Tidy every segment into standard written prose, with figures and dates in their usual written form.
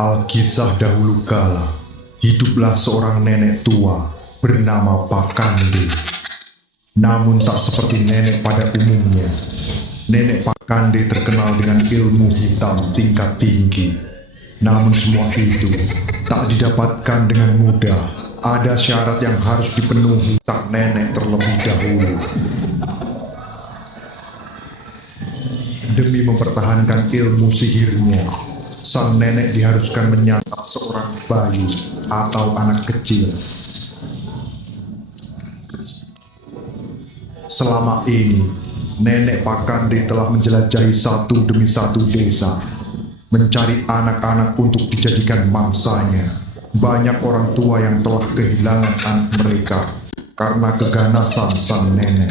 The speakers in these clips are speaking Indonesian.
Alkisah dahulu kala, hiduplah seorang nenek tua bernama Pakande. Namun tak seperti nenek pada umumnya, nenek Pakande terkenal dengan ilmu hitam tingkat tinggi. Namun semua itu tak didapatkan dengan mudah. Ada syarat yang harus dipenuhi sang nenek terlebih dahulu. Demi mempertahankan ilmu sihirnya, sang nenek diharuskan menyantap seorang bayi atau anak kecil. Selama ini, nenek Pakande telah menjelajahi satu demi satu desa, mencari anak-anak untuk dijadikan mangsanya. Banyak orang tua yang telah kehilangan anak mereka karena keganasan sang nenek.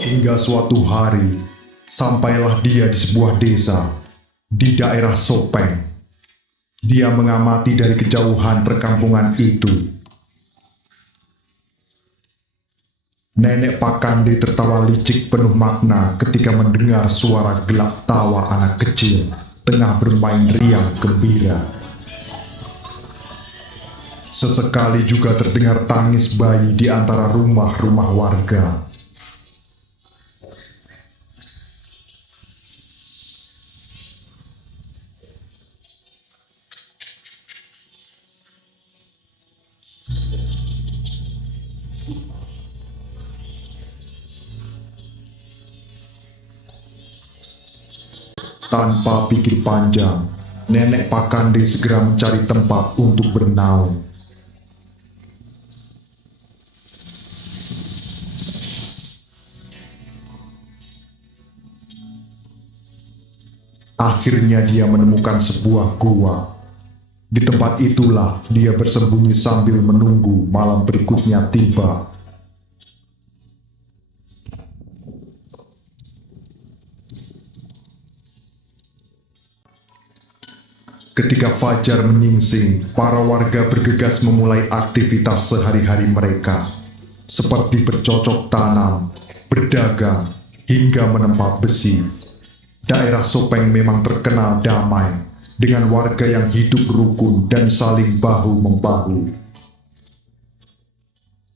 Hingga suatu hari, sampailah dia di sebuah desa di daerah Sopeng. Dia mengamati dari kejauhan perkampungan itu. Nenek Pakande tertawa licik penuh makna ketika mendengar suara gelak tawa anak kecil tengah bermain riang gembira. Sesekali juga terdengar tangis bayi di antara rumah-rumah warga. Tanpa pikir panjang, nenek Pakande segera mencari tempat untuk bernaung. Akhirnya dia menemukan sebuah gua. Di tempat itulah dia bersembunyi sambil menunggu malam berikutnya tiba. Ketika fajar menyingsing, para warga bergegas memulai aktivitas sehari-hari mereka, seperti bercocok tanam, berdagang, hingga menempa besi. Daerah Sopeng memang terkenal damai, dengan warga yang hidup rukun dan saling bahu-membahu.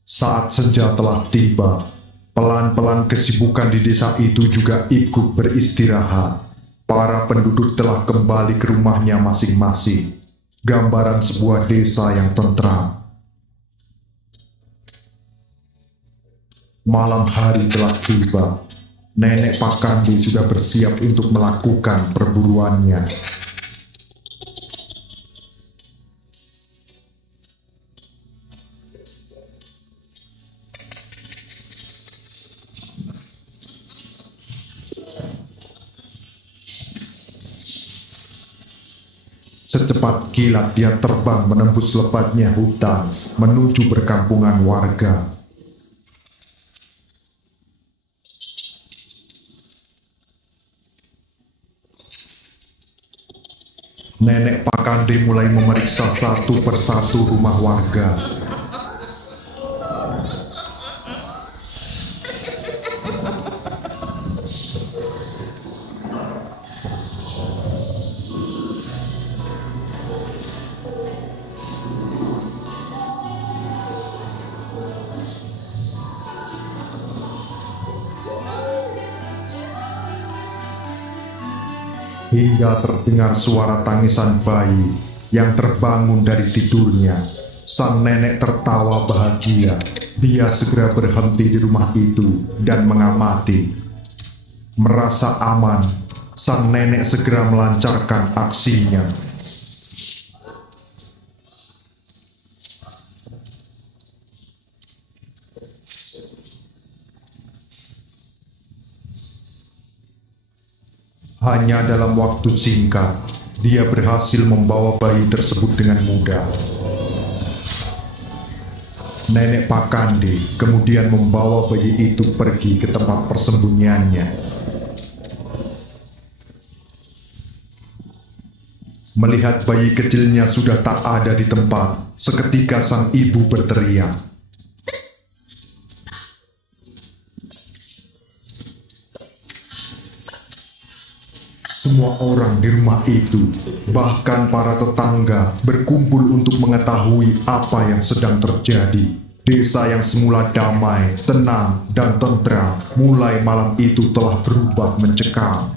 Saat senja telah tiba, pelan-pelan kesibukan di desa itu juga ikut beristirahat. Para penduduk telah kembali ke rumahnya masing-masing. Gambaran sebuah desa yang tentram. Malam hari telah tiba. Nenek Pakande sudah bersiap untuk melakukan perburuannya. Secepat kilat dia terbang menembus lebatnya hutan menuju perkampungan warga. Nenek Pakande mulai memeriksa satu persatu rumah warga. Hingga terdengar suara tangisan bayi yang terbangun dari tidurnya. Sang nenek tertawa bahagia. Dia segera berhenti di rumah itu dan mengamati. Merasa aman, sang nenek segera melancarkan aksinya. Hanya dalam waktu singkat, dia berhasil membawa bayi tersebut dengan mudah. Nenek Pakande kemudian membawa bayi itu pergi ke tempat persembunyiannya. Melihat bayi kecilnya sudah tak ada di tempat, seketika sang ibu berteriak. Semua orang di rumah itu, bahkan para tetangga, berkumpul untuk mengetahui apa yang sedang terjadi. Desa yang semula damai, tenang, dan tentram, mulai malam itu telah berubah mencekam.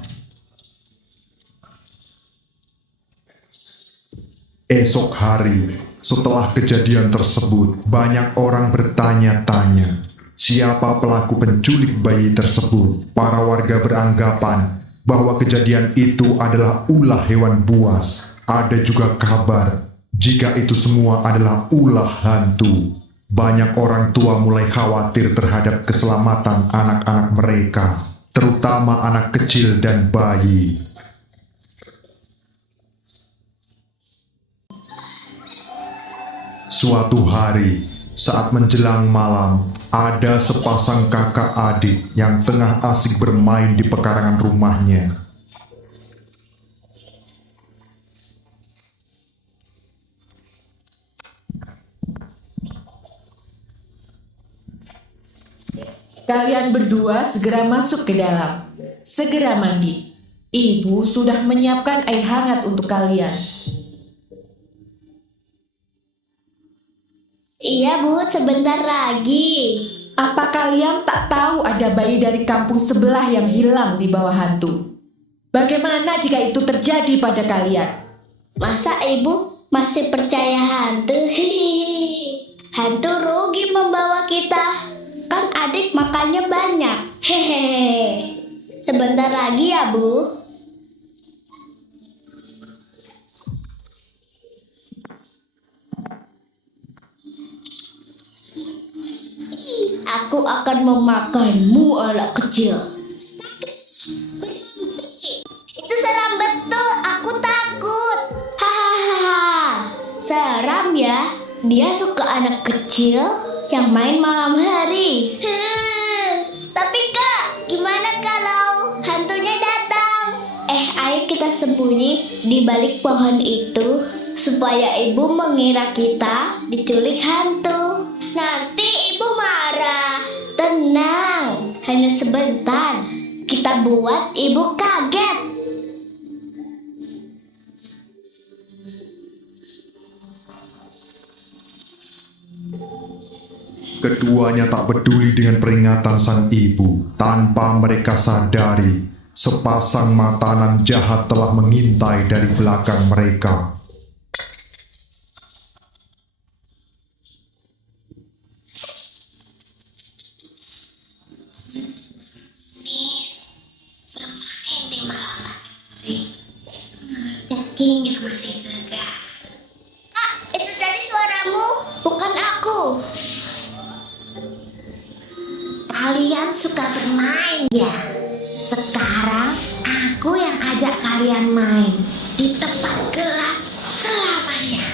Esok hari, setelah kejadian tersebut, banyak orang bertanya-tanya, siapa pelaku penculik bayi tersebut? Para warga beranggapan bahwa kejadian itu adalah ulah hewan buas. Ada juga kabar jika itu semua adalah ulah hantu. Banyak orang tua mulai khawatir terhadap keselamatan anak-anak mereka, terutama anak kecil dan bayi. Suatu hari, saat menjelang malam, ada sepasang kakak adik yang tengah asik bermain di pekarangan rumahnya. Kalian berdua segera masuk ke dalam. Segera mandi. Ibu sudah menyiapkan air hangat untuk kalian. Iya Bu, sebentar lagi. Apa kalian tak tahu ada bayi dari kampung sebelah yang hilang di bawah hantu? Bagaimana jika itu terjadi pada kalian? Masa Ibu masih percaya hantu? Hehehe. Hantu rugi membawa kita. Kan adik makannya banyak. Hehehe. Sebentar lagi ya Bu. Aku akan memakanmu anak kecil. Itu seram betul, aku takut. Hahaha. Seram ya? Dia suka anak kecil yang main malam hari. Tapi Kak, gimana kalau hantunya datang? Ayo kita sembunyi di balik pohon itu supaya ibu mengira kita diculik hantu. Nanti ibu marah. Tenang, hanya sebentar. Kita buat ibu kaget. Keduanya tak peduli dengan peringatan sang ibu. Tanpa mereka sadari, sepasang matanan jahat telah mengintai dari belakang mereka. Dagingnya masih segar. Kak, itu tadi suaramu, bukan aku. Kalian suka bermain ya? Sekarang aku yang ajak kalian main di tempat gelap selamanya.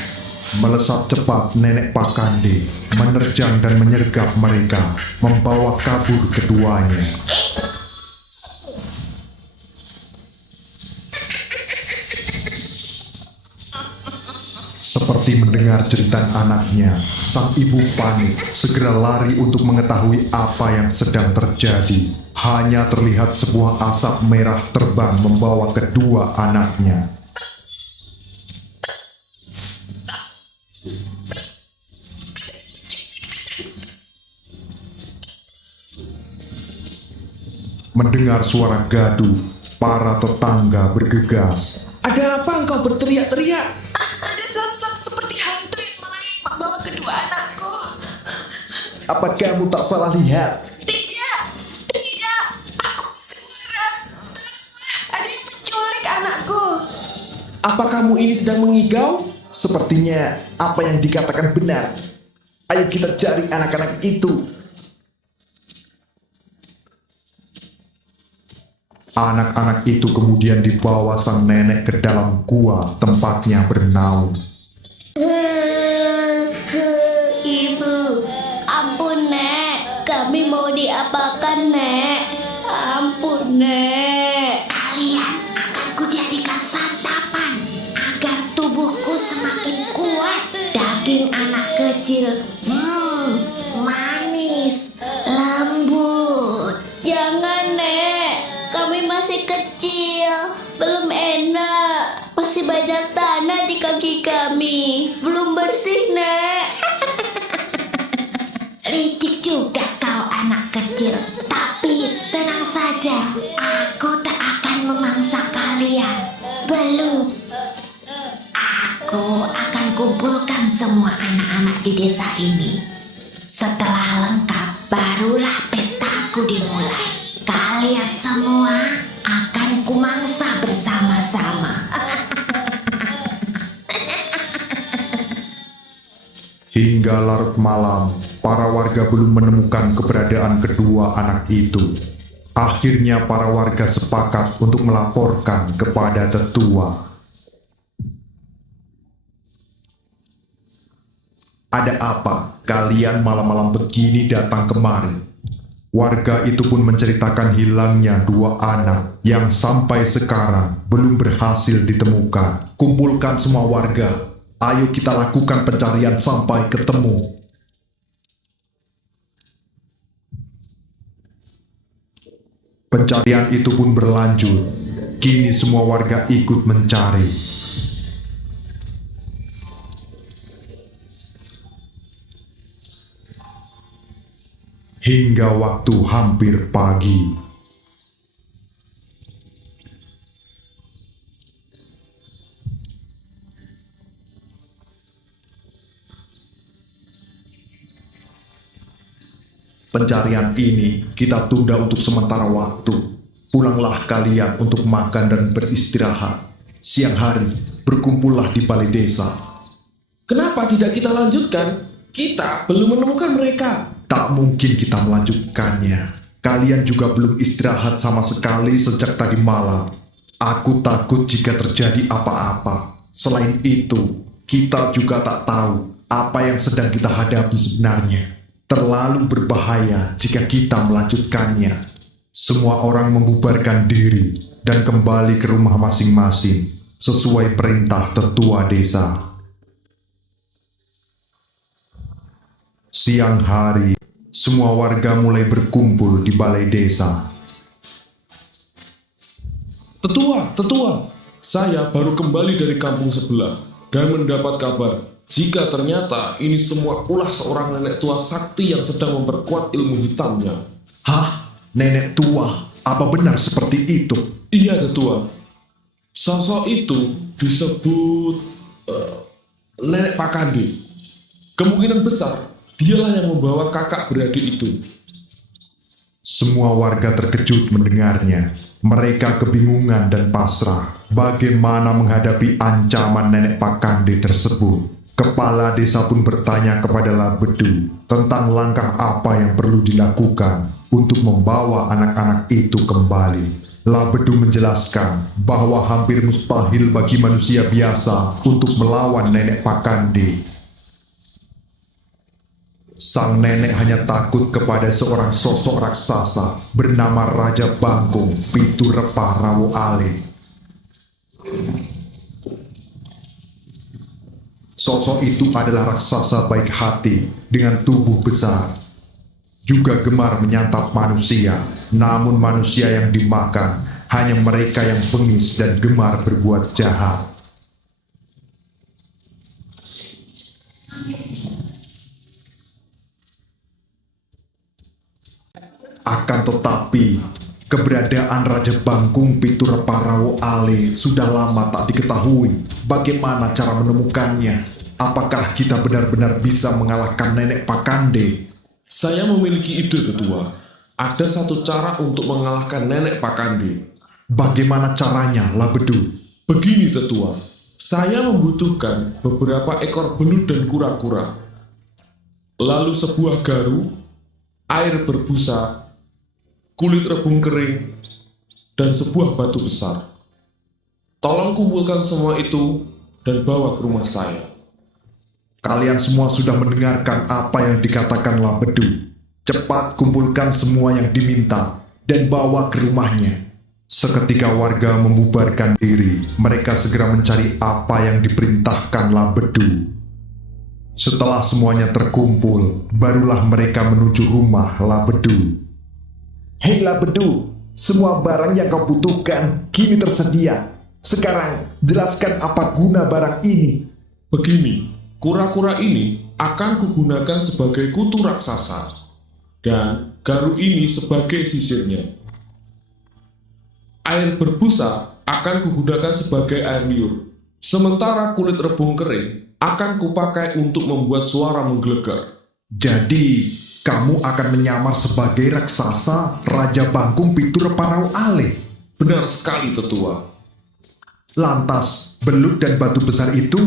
Melesat cepat nenek Pakande, menerjang dan menyergap mereka, membawa kabur keduanya. Seperti mendengar jeritan anaknya, sang ibu panik, segera lari untuk mengetahui apa yang sedang terjadi. Hanya terlihat sebuah asap merah terbang membawa kedua anaknya. Mendengar suara gaduh, para tetangga bergegas. Ada apa engkau berteriak-teriak? Ada sosok seperti hantu yang main membawa kedua anakku. Apa kamu tak salah lihat? Tidak, aku bisa waras. Tolonglah, ada yang menculik anakku. Apa kamu ini sedang mengigau? Sepertinya apa yang dikatakan benar. Ayo kita cari anak-anak itu. Anak-anak itu kemudian dibawa sang nenek ke dalam gua tempatnya bernaung. Ibu, ampun Nek, kami mau diapakan Nek? Ampun Nek. Kalian akan kujadikan santapan agar banyak tanah di kaki kami. Belum bersih, Nek. Licik juga kau anak kecil. Tapi tenang saja, aku tak akan memangsa kalian. Belum. Aku akan kumpulkan semua anak-anak di desa ini. Setelah lengkap, barulah pestaku dimulai. Kalian semua akan kumangsa bersama-sama. Hingga larut malam, para warga belum menemukan keberadaan kedua anak itu. Akhirnya para warga sepakat untuk melaporkan kepada tetua. Ada apa? Kalian malam-malam begini datang kemari? Warga itu pun menceritakan hilangnya dua anak yang sampai sekarang belum berhasil ditemukan. Kumpulkan semua warga. Ayo kita lakukan pencarian sampai ketemu. Pencarian itu pun berlanjut. Kini semua warga ikut mencari. Hingga waktu hampir pagi. Pencarian ini kita tunda untuk sementara waktu. Pulanglah kalian untuk makan dan beristirahat. Siang hari, berkumpullah di balai desa. Kenapa tidak kita lanjutkan? Kita belum menemukan mereka. Tak mungkin kita melanjutkannya. Kalian juga belum istirahat sama sekali sejak tadi malam. Aku takut jika terjadi apa-apa. Selain itu, kita juga tak tahu apa yang sedang kita hadapi sebenarnya. Terlalu berbahaya jika kita melanjutkannya. Semua orang membubarkan diri dan kembali ke rumah masing-masing sesuai perintah tetua desa. Siang hari, semua warga mulai berkumpul di balai desa. Tetua, saya baru kembali dari kampung sebelah dan mendapat kabar jika ternyata ini semua ulah seorang nenek tua sakti yang sedang memperkuat ilmu hitamnya. Hah? Nenek tua? Apa benar seperti itu? Iya, tetua. Sosok itu disebut Nenek Pakande. Kemungkinan besar dialah yang membawa kakak beradik itu. Semua warga terkejut mendengarnya. Mereka kebingungan dan pasrah bagaimana menghadapi ancaman Nenek Pakande tersebut. Kepala desa pun bertanya kepada Labedu tentang langkah apa yang perlu dilakukan untuk membawa anak-anak itu kembali. Labedu menjelaskan bahwa hampir mustahil bagi manusia biasa untuk melawan Nenek Pakande. Sang nenek hanya takut kepada seorang sosok raksasa bernama Raja Bangkung Piturepah Rawo Ale. Sosok itu adalah raksasa baik hati dengan tubuh besar. Juga gemar menyantap manusia, namun manusia yang dimakan hanya mereka yang bengis dan gemar berbuat jahat. Akan tetapi, keberadaan Raja Bangkung Piturepah Rawo Ale sudah lama tak diketahui. Bagaimana cara menemukannya? Apakah kita benar-benar bisa mengalahkan Nenek Pakande? Saya memiliki ide, tetua. Ada satu cara untuk mengalahkan Nenek Pakande. Bagaimana caranya, Labedu? Begini, tetua. Saya membutuhkan beberapa ekor belut dan kura-kura. Lalu sebuah garu, air berbusa, kulit rebung kering, dan sebuah batu besar. Tolong kumpulkan semua itu dan bawa ke rumah saya. Kalian semua sudah mendengarkan apa yang dikatakan Labedu. Cepat kumpulkan semua yang diminta dan bawa ke rumahnya. Seketika warga membubarkan diri, mereka segera mencari apa yang diperintahkan Labedu. Setelah semuanya terkumpul, barulah mereka menuju rumah Labedu. Hei Labedu, semua barang yang kau butuhkan kini tersedia. Sekarang jelaskan apa guna barang ini. Begini, kura-kura ini akan kugunakan sebagai kutu raksasa, dan garu ini sebagai sisirnya. Air berbusa akan kugunakan sebagai air liur, sementara kulit rebung kering akan kupakai untuk membuat suara menggelegar. Jadi, kamu akan menyamar sebagai raksasa Raja Bangkung Pitur Parau Ale. Benar sekali, Tetua. Lantas, belut dan batu besar itu?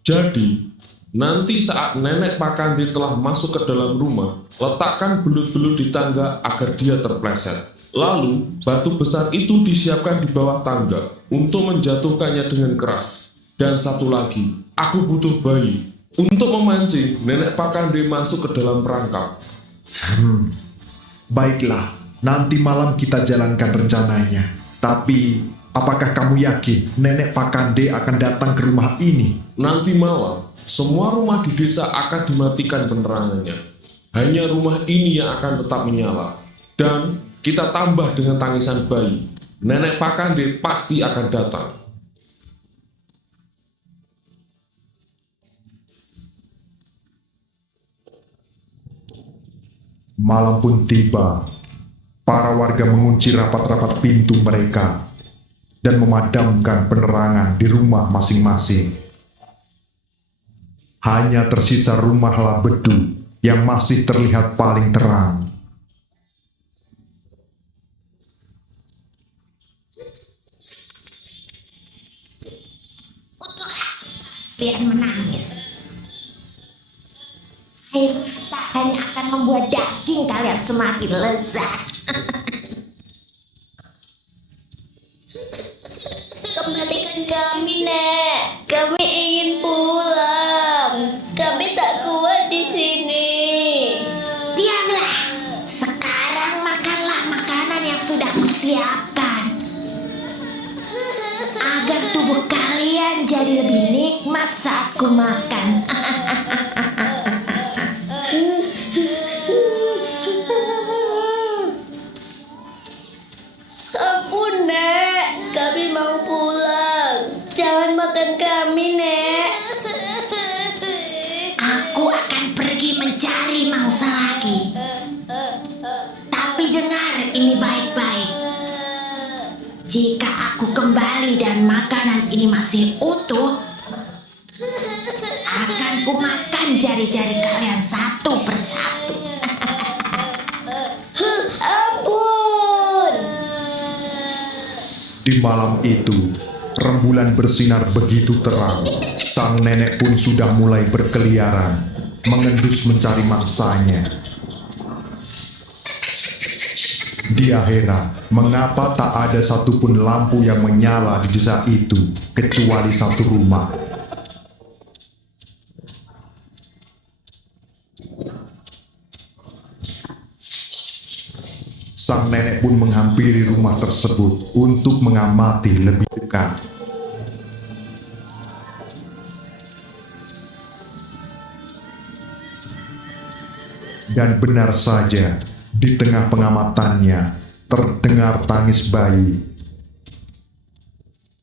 Jadi, nanti saat Nenek Pakande telah masuk ke dalam rumah, letakkan belut-belut di tangga agar dia terpleset. Lalu, batu besar itu disiapkan di bawah tangga untuk menjatuhkannya dengan keras. Dan satu lagi, aku butuh bayi untuk memancing Nenek Pakande masuk ke dalam perangkap. Baiklah, nanti malam kita jalankan rencananya. Tapi, apakah kamu yakin Nenek Pakande akan datang ke rumah ini? Nanti malam, semua rumah di desa akan dimatikan penerangannya. Hanya rumah ini yang akan tetap menyala. Dan kita tambah dengan tangisan bayi. Nenek Pakande pasti akan datang. Malam pun tiba. Para warga mengunci rapat-rapat pintu mereka dan memadamkan penerangan di rumah masing-masing. Hanya tersisa rumah Labedu yang masih terlihat paling terang. Kalian menangis. Air tak hanya akan membuat daging kalian semakin lezat. Kembalikan kami, Nek. Kami ingin pulang. Kami tak kuat di sini. Diamlah. Sekarang makanlah makanan yang sudah kusiapkan. Agar tubuh kalian jadi lebih nikmat saat ku makan. Ampun, Nek. Kami mau pulang. Jangan makan kami, Nek. Aku akan pergi mencari mangsa lagi. Tapi dengar ini baik-baik. Jika aku kembali dan makanan ini masih utuh, akan kumakan jari-jari kalian satu persatu. Ampun. Di malam itu, rembulan bersinar begitu terang. Sang nenek pun sudah mulai berkeliaran, mengendus mencari mangsanya. Dia heran mengapa tak ada satupun lampu yang menyala di desa itu kecuali satu rumah. Sang nenek pun menghampiri rumah tersebut untuk mengamati lebih dekat. Dan benar saja, di tengah pengamatannya terdengar tangis bayi.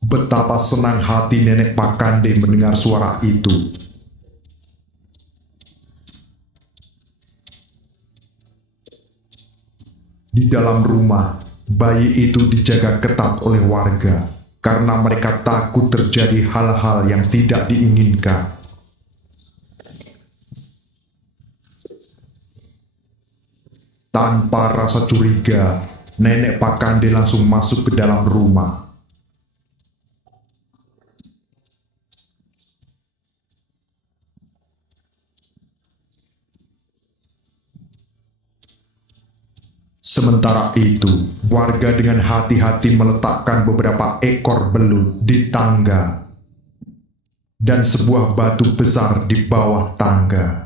Betapa senang hati Nenek Pakande mendengar suara itu. Di dalam rumah, bayi itu dijaga ketat oleh warga karena mereka takut terjadi hal-hal yang tidak diinginkan. Tanpa rasa curiga, Nenek Pakande langsung masuk ke dalam rumah. Sementara itu, warga dengan hati-hati meletakkan beberapa ekor belut di tangga dan sebuah batu besar di bawah tangga.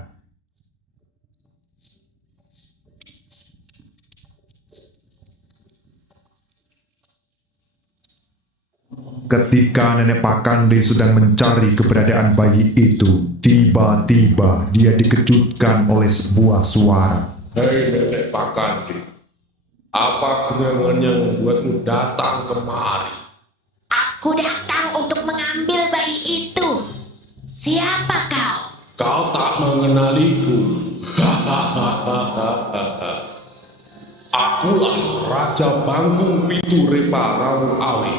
Ketika Nenek Pakande sedang mencari keberadaan bayi itu, tiba-tiba dia dikejutkan oleh sebuah suara. Hei Nenek Pakande, apa gerangan yang membuatmu datang kemari? Aku datang Siapa kau? Kau tak mengenaliku. Akulah Raja Bangkung Pitu Repa Rawu Ale.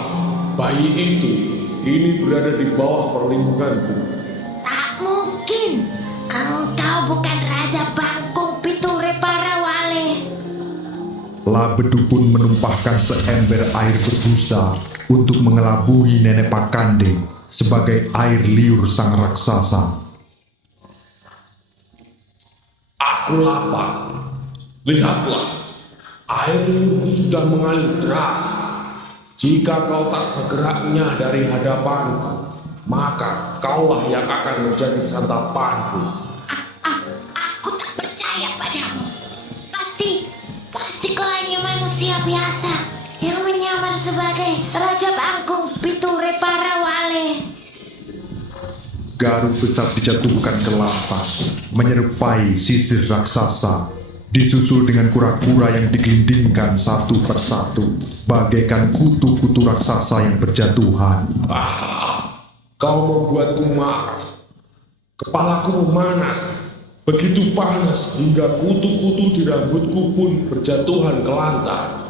Bayi itu kini berada di bawah perlindunganku. Tak mungkin. Engkau bukan Raja Bangkung Pitu Repa Rawu Ale. Labedu pun menumpahkan seember air berbusa untuk mengelabui Nenek Pakande sebagai air liur sang raksasa. Aku lapar. Lihatlah, air liurku sudah mengalir deras. Jika kau tak segera enyah dari hadapanku, maka kaulah yang akan menjadi santapanku. Aku tak percaya padamu. Pasti kau hanya manusia biasa yang menyamar sebagai Raja Bangkung Pitu Repa Rawu Ale. Garu besar dijatuhkan ke lampah, menyerupai sisir raksasa, disusul dengan kura-kura yang digelindingkan satu persatu, bagaikan kutu-kutu raksasa yang berjatuhan. Kau membuatku marah. Kepalaku memanas. Begitu panas hingga kutu-kutu di rambutku pun berjatuhan ke lantai.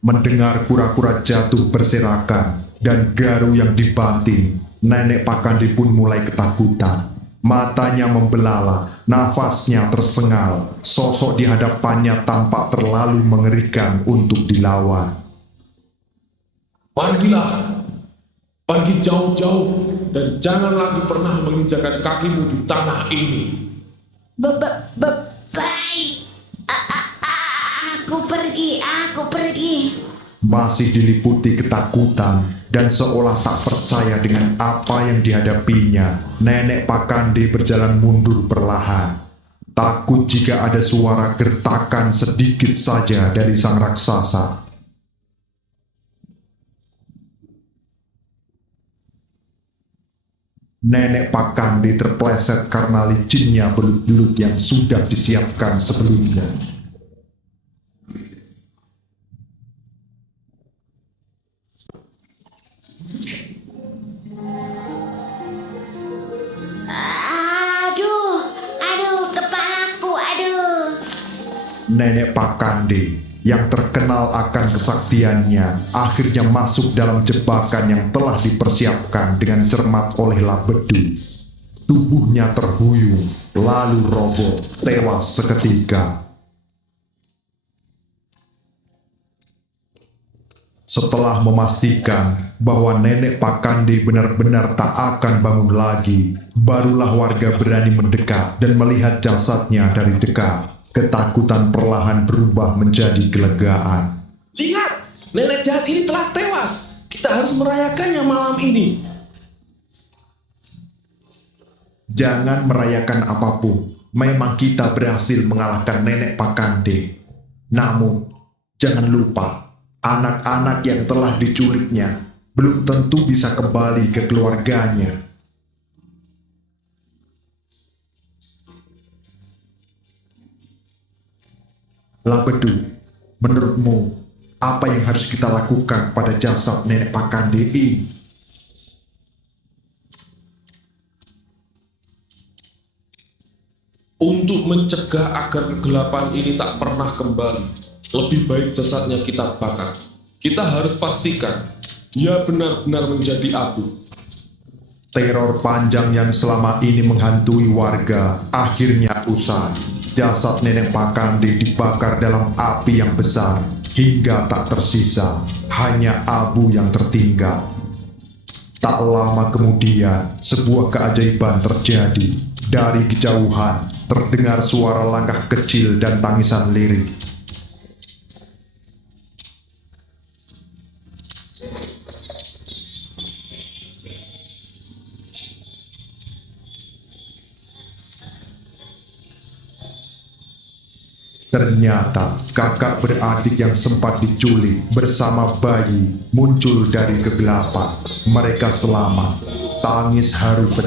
Mendengar kura-kura jatuh berserakan dan garu yang dibanting, Nenek Pakande pun mulai ketakutan. Matanya membelala, nafasnya tersengal. Sosok di hadapannya tampak terlalu mengerikan untuk dilawan. Pergilah, pergi jauh-jauh dan jangan lagi pernah menginjakan kakimu di tanah ini. Baik. Aku pergi. Masih diliputi ketakutan dan seolah tak percaya dengan apa yang dihadapinya, Nenek Pakande berjalan mundur perlahan. Takut jika ada suara gertakan sedikit saja dari sang raksasa. Nenek Pakande terpleset karena licinnya belut-belut yang sudah disiapkan sebelumnya. Aduh, kepalaku, aduh. Nenek Pakande yang terkenal akan kesaktiannya akhirnya masuk dalam jebakan yang telah dipersiapkan dengan cermat oleh Labedu. Tubuhnya terhuyung, lalu roboh, tewas seketika. Setelah memastikan bahwa Nenek Pakande benar-benar tak akan bangun lagi, barulah warga berani mendekat dan melihat jasadnya dari dekat. Ketakutan perlahan berubah menjadi kelegaan. Lihat, nenek jahat ini telah tewas. Kita harus merayakannya malam ini. Jangan merayakan apapun. Memang kita berhasil mengalahkan Nenek Pakande. Namun, jangan lupa, anak-anak yang telah diculiknya belum tentu bisa kembali ke keluarganya. Labedu, menurutmu apa yang harus kita lakukan pada jasad Nenek Pakande ini? Untuk mencegah agar kegelapan ini tak pernah kembali, lebih baik jasadnya kita bakar. Kita harus pastikan dia benar-benar menjadi abu. Teror panjang yang selama ini menghantui warga akhirnya usai. Jasad Nenek Pakande dibakar dalam api yang besar hingga tak tersisa, hanya abu yang tertinggal. Tak lama kemudian, sebuah keajaiban terjadi. Dari kejauhan, terdengar suara langkah kecil dan tangisan lirik. Ternyata kakak beradik yang sempat diculik bersama bayi muncul dari kegelapan. Mereka selamat. Tangis haru pecah.